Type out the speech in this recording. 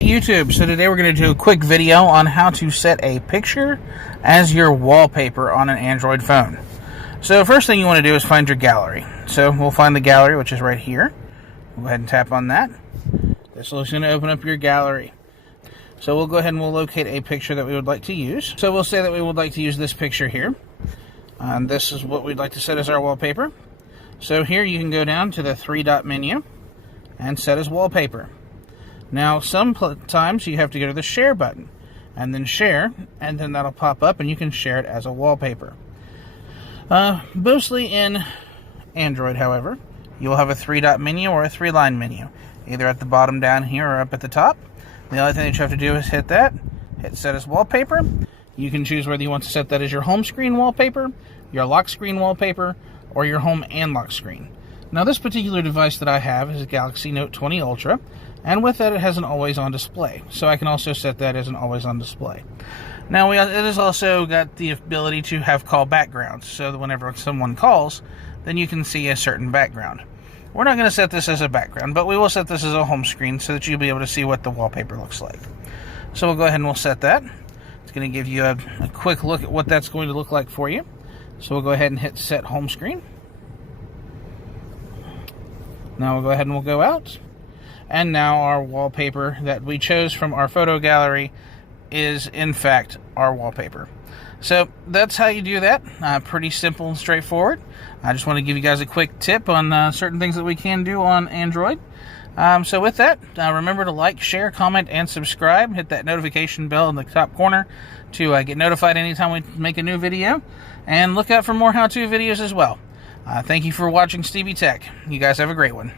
YouTube. So today we're going to do a quick video on how to set a picture as your wallpaper on an Android phone. So first thing you want to do is find your gallery. So we'll find the gallery, which is right here. Go ahead and tap on that. This is going to open up your gallery. So we'll go ahead and we'll locate a picture that we would like to use. So we'll say that we would like to use this picture here. And this is what we'd like to set as our wallpaper. So here you can go down to the three-dot menu and set as wallpaper. Now, sometimes you have to go to the share button and then share, and then that'll pop up and you can share it as a wallpaper. Mostly in Android, however, you'll have a three-dot menu or a three-line menu, either at the bottom down here or up at the top. The only thing that you have to do is hit that, hit set as wallpaper. You can choose whether you want to set that as your home screen wallpaper, your lock screen wallpaper, or your home and lock screen. Now, this particular device that I have is a Galaxy Note 20 Ultra, and with that it has an always-on display, so I can also set that as an always-on display. Now, it has also got the ability to have call backgrounds, so that whenever someone calls, then you can see a certain background. We're not going to set this as a background, but we will set this as a home screen so that you'll be able to see what the wallpaper looks like. So we'll go ahead and we'll set that. It's going to give you a quick look at what that's going to look like for you. So we'll go ahead and hit set home screen. Now we'll go ahead and we'll go out. And now our wallpaper that we chose from our photo gallery is in fact our wallpaper. So that's how you do that. Pretty simple and straightforward. I just want to give you guys a quick tip on certain things that we can do on Android. So with that, remember to like, share, comment, and subscribe. Hit that notification bell in the top corner to get notified anytime we make a new video. And look out for more how-to videos as well. Thank you for watching Stevie Tech. You guys have a great one.